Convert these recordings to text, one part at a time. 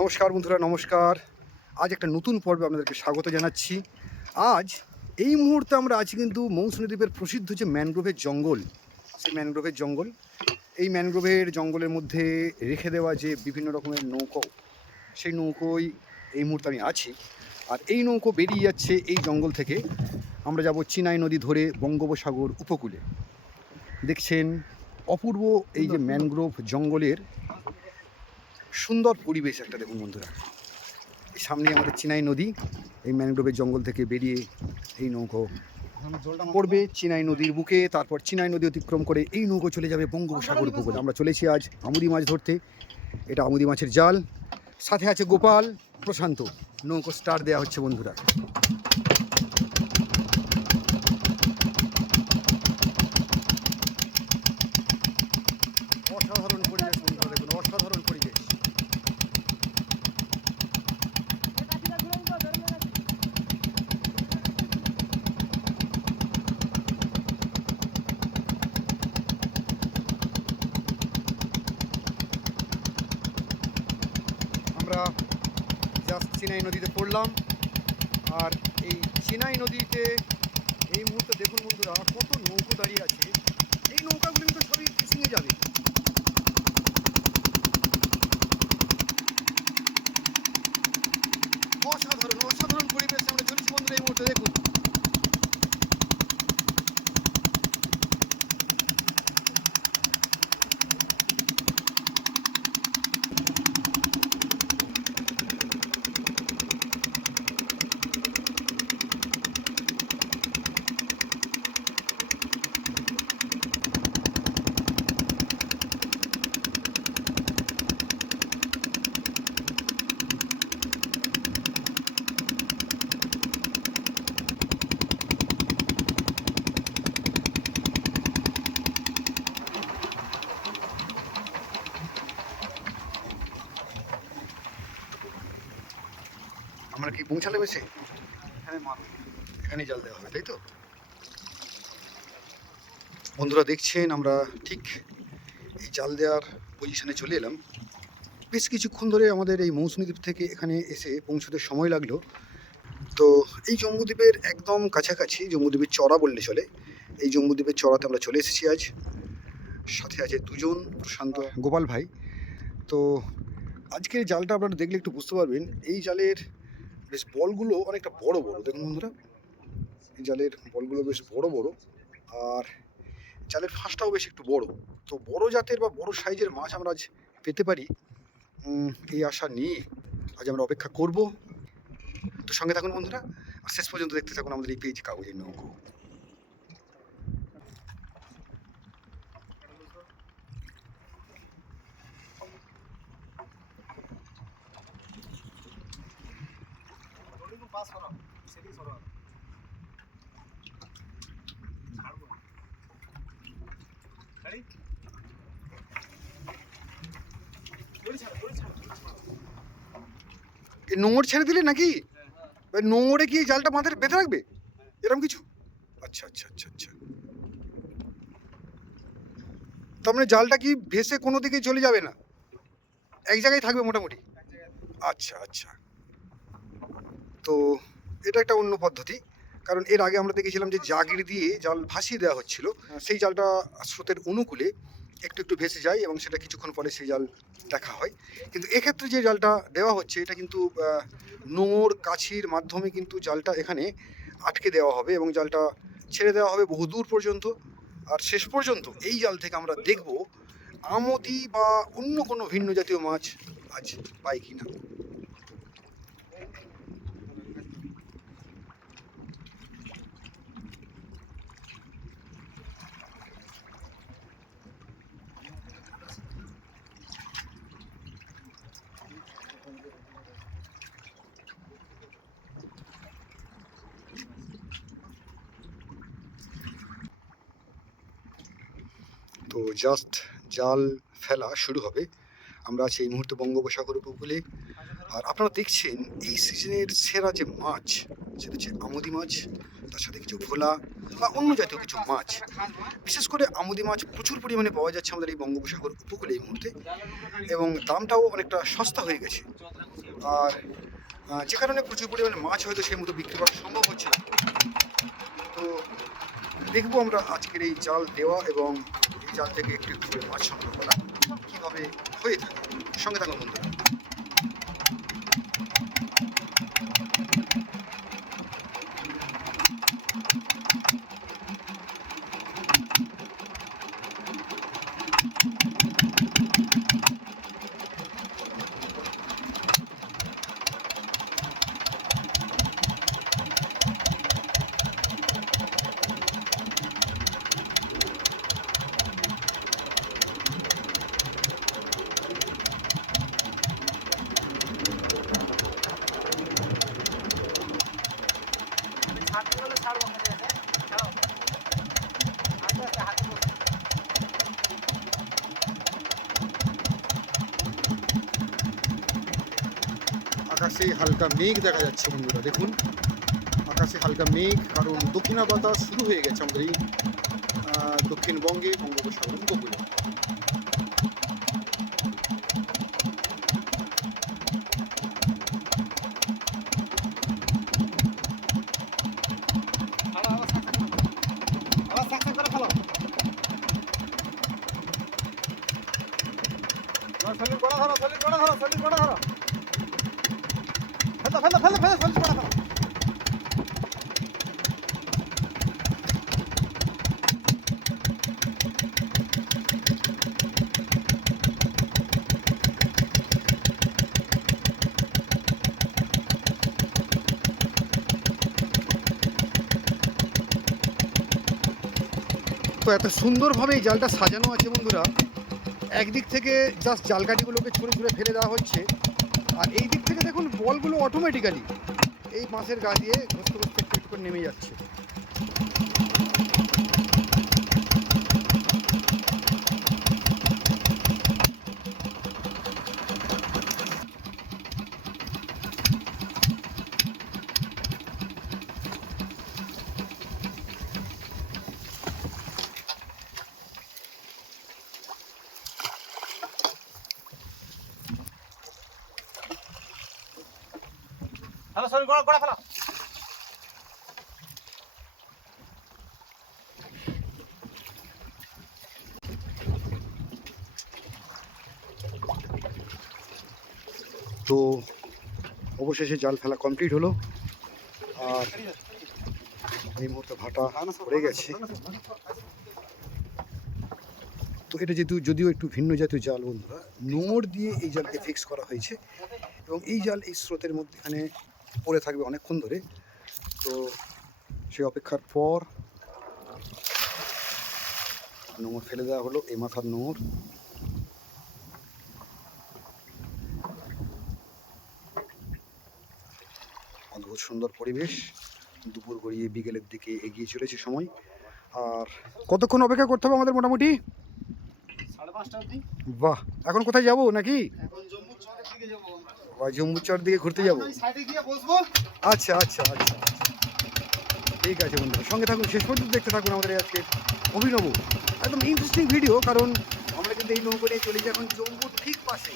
নমস্কার বন্ধুরা, নমস্কার। আজ একটা নতুন পর্বে আপনাদেরকে স্বাগত জানাচ্ছি। আজ এই মুহূর্তে আমরা আছি কিন্তু মৌসুমী দ্বীপের প্রসিদ্ধ যে ম্যানগ্রোভের জঙ্গল, সেই ম্যানগ্রোভের জঙ্গল। এই ম্যানগ্রোভের জঙ্গলের মধ্যে রেখে দেওয়া যে বিভিন্ন রকমের নৌকো, সেই নৌকোয় এই মুহূর্তে আমি আছি। আর এই নৌকো বেরিয়ে যাচ্ছে এই জঙ্গল থেকে। আমরা যাব চিনাই নদী ধরে বঙ্গোপসাগর উপকূলে। দেখছেন অপূর্ব এই যে ম্যানগ্রোভ জঙ্গলের সুন্দর পরিবেশ একটা, দেখুন বন্ধুরা। এই সামনে আমাদের চিনাই নদী, এই ম্যানগ্রোভের জঙ্গল থেকে বেরিয়ে এই নৌকো পড়বে চিনাই নদীর বুকে। তারপর চিনাই নদী অতিক্রম করে এই নৌকো চলে যাবে বঙ্গোপসাগর উপকূলে। আমরা চলেছি আজ আমুদি মাছ ধরতে। এটা আমুদি মাছের জাল, সাথে আছে গোপাল, প্রশান্ত। নৌকো স্টার্ট দেওয়া হচ্ছে বন্ধুরা। অসাধারণ পরিবেশ বন্ধুরা, দেখুন অসাধারণ পরিবেশ। আমরা জাস্ট চিনাই নদীতে পড়লাম। আর এই চিনাই নদীতে এই মুহূর্তে দেখুন বন্ধুরা কত নৌকো দাঁড়িয়ে আছে। এই নৌকাগুলো কিন্তু সবই ফিশিংয়ে যাবে। অসাধারণ অসাধারণ পরিবেশ আমরা চলেছি বন্ধুরা এই মুহূর্তে, দেখুন। আমরা কি পৌঁছালাম এসে? এখানে জাল দেওয়া হবে, তাই তো বন্ধুরা? দেখছেন আমরা ঠিক এই জাল দেওয়ার পজিশনে চলে এলাম। বেশ কিছুক্ষণ ধরে আমাদের এই মৌসুমী দ্বীপ থেকে এখানে এসে পৌঁছতে সময় লাগলো। তো এই জম্বুদ্বীপের একদম কাছাকাছি, জম্বুদ্বীপের চড়া বললে চলে, এই জম্বুদ্বীপের চড়াতে আমরা চলে এসেছি আজ। সাথে আছে দুজন, প্রশান্ত, গোপাল ভাই। তো আজকের জালটা আপনারা দেখলে একটু বুঝতে পারবেন। এই জালের বেশ বলগুলো অনেকটা বড় বড়, দেখুন বন্ধুরা। এই জালের বলগুলো বেশ বড় বড়, আর জালের ফাঁসটাও বেশ একটু বড়। তো বড় জাতের বা বড় সাইজের মাছ আমরা আজ পেতে পারি, এই আশা নিয়ে আজ আমরা অপেক্ষা করব। তো সঙ্গে থাকুন বন্ধুরা, আর শেষ পর্যন্ত দেখতে থাকুন আমাদের এই পেজ কাগজের নৌকো। এই নোঙর ছেড়ে দিলে নাকি? নোঙরে কি এই জালটা মাথায় বেঁধে রাখবে এরকম কিছু? আচ্ছা আচ্ছা আচ্ছা আচ্ছা। তার মানে জালটা কি ভেসে কোনো দিকে চলে যাবে না, এক জায়গায় থাকবে মোটামুটি? আচ্ছা আচ্ছা। তো এটা একটা অন্য পদ্ধতি, কারণ এর আগে আমরা দেখেছিলাম যে জাগির দিয়ে জাল ভাসিয়ে দেওয়া হচ্ছিল। সেই জালটা স্রোতের অনুকূলে একটু একটু ভেসে যায় এবং সেটা কিছুক্ষণ পরে সেই জাল দেখা হয়। কিন্তু এক্ষেত্রে যে জালটা দেওয়া হচ্ছে এটা কিন্তু নোঙর কাছির মাধ্যমে কিন্তু জালটা এখানে আটকে দেওয়া হবে এবং জালটা ছেড়ে দেওয়া হবে বহুদূর পর্যন্ত। আর শেষ পর্যন্ত এই জাল থেকে আমরা দেখব আমোদি বা অন্য কোনো ভিন্ন জাতীয় মাছ আজ পাই কিনা। তো জাস্ট জাল ফেলা শুরু হবে। আমরা আছি এই মুহূর্তে বঙ্গোপসাগর উপকূলে। আর আপনারা দেখছেন এই সিজনের সেরা যে মাছ, সেটা হচ্ছে আমুদি মাছ, তার সাথে কিছু ভোলা বা অন্য জাতীয় কিছু মাছ। বিশেষ করে আমুদি মাছ প্রচুর পরিমাণে পাওয়া যাচ্ছে আমাদের এই বঙ্গোপসাগর উপকূলে এই মুহূর্তে, এবং দামটাও অনেকটা সস্তা হয়ে গেছে। আর যে কারণে প্রচুর পরিমাণে মাছ হয়তো সেই মতো বিক্রি করা সম্ভব হচ্ছে না। তো দেখবো আমরা আজকের এই জাল দেওয়া এবং এই জাল থেকে একটু একটু করে মাছ সংগ্রহ করা কীভাবে হয়ে থাকে। সঙ্গে থাকুন বন্ধুরা। আকাশে হালকা মেঘ দেখা যাচ্ছে বন্ধুরা, দেখুন আকাশে হালকা মেঘ, কারণ দক্ষিণা বাতাস শুরু হয়ে গেছে আমাদের এই দক্ষিণবঙ্গে বঙ্গোপসাগর উপকূলে। তো এত সুন্দরভাবে এই জালটা সাজানো আছে বন্ধুরা, একদিক থেকে জাস্ট জালকাঠিগুলোকে ছুঁড়ে ছুঁড়ে ফেলে দেওয়া হচ্ছে, আর এই দিক থেকে দেখুন বলগুলো অটোমেটিক্যালি এই মাছের গা দিয়ে ঘষতে ঘষতে একটু একটু করে নেমে যাচ্ছে। হ্যালো সরি গোড়া ফেলা। তো অবশেষে জাল ফেলা কমপ্লিট হলো, আর এই মুহূর্তে ভাটা পড়ে গেছে। তো এটা যদিও একটু ভিন্ন জাতীয় জাল বন্ধুরা, নোঙর দিয়ে এই জালকে ফিক্স করা হয়েছে এবং এই জাল এই স্রোতের মধ্যেখানে পড়ে থাকবে অনেকক্ষণ ধরে। তো সেই অপেক্ষার পর নোঙর ফেলে দেওয়া হলো, এই মাথার নোঙর। অদ্ভুত সুন্দর পরিবেশ, দুপুর গড়িয়ে বিকেলের দিকে এগিয়ে চলেছে সময়। আর কতক্ষণ অপেক্ষা করতে হবে আমাদের মোটামুটি? 5:30 অবধি। বাহ, এখন কোথায় যাবো নাকি? এখন জম্মু চরের দিকে যাব আমরা। জম্বুর চর দিকে ঘুরতে যাবো? এই সাইডে গিয়ে বসবো। আচ্ছা আচ্ছা আচ্ছা, ঠিক আছে বন্ধুরা, সঙ্গে থাকুন, শেষ পর্যন্ত দেখতে থাকুন আমাদের আজকে অভিনব একদম ইন্টারেস্টিং ভিডিও। কারণ আমরা কিন্তু এই নৌকো নিয়ে চলেছি এখন জম্বুর ঠিক পাশে।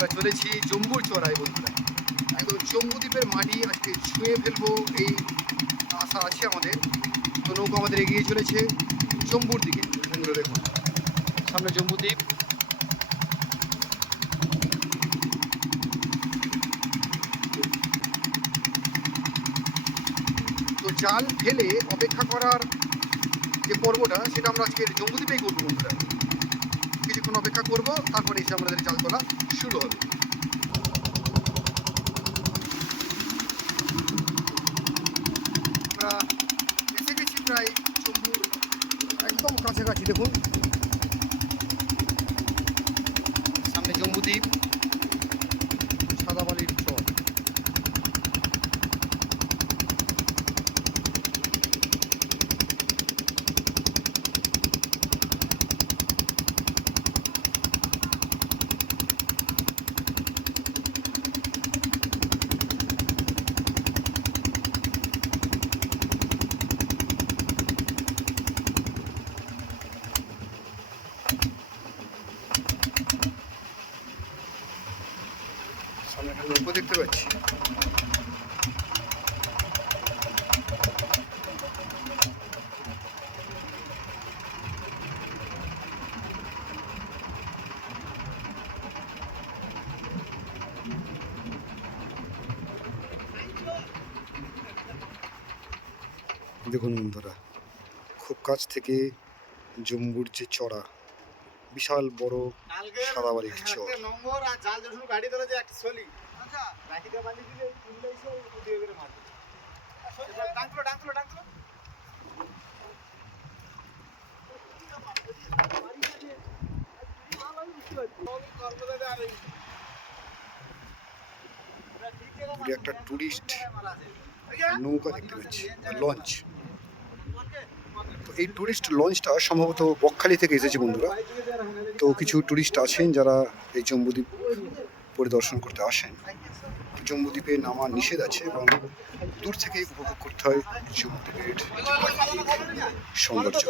আমরা চলেছি জম্বুর চড়াই বন্ধুরা, একদম জম্বুদ্বীপের মাটি আজকে ছুঁয়ে ফেলবো এই আশা আছে আমাদের। তো নৌকা আমাদের এগিয়ে চলেছে জম্বুর দিকে। বন্ধুরা দেখুন সামনে জম্বুদ্বীপ। তো জাল ফেলে অপেক্ষা করার যে পর্বটা সেটা আমরা আজকে জম্বুদ্বীপেই করবো বন্ধুরা। কিছুক্ষণ অপেক্ষা করবো, তারপরে এসে আমাদের জাল তোলা শুরু হবে। আমরা এসে গেছি প্রায় জম্বুর একদম কাছাকাছি। দেখুন সামনে জম্বুদ্বীপ, সাদাবালির চর। সামনে একটা নৌকো দেখতে পাচ্ছি। দেখুন বন্ধুরা, খুব কাছ থেকে জম্বুর যে চড়া, বিশাল বড় সাদাবালির চর। নম্বর আর জাল যখন গাড়ি ধরে যে একটা ছলি আচ্ছা রাখিটা বাঁধি দিলে তুললেই সব দিয়ে করে মারবে। ডাকলো দূরে একটা টুরিস্ট নৌকা দেখতে পাচ্ছি, লঞ্চ। তো এই টুরিস্ট লঞ্চটা সম্ভবত বকখালি থেকে এসেছে বন্ধুরা। তো কিছু টুরিস্ট আছেন যারা এই জম্বুদ্বীপ পরিদর্শন করতে আসেন। জম্বুদ্বীপে নামা নিষেধ আছে এবং দূর থেকেই উপভোগ করতে হয় জম্বুদ্বীপের সৌন্দর্য।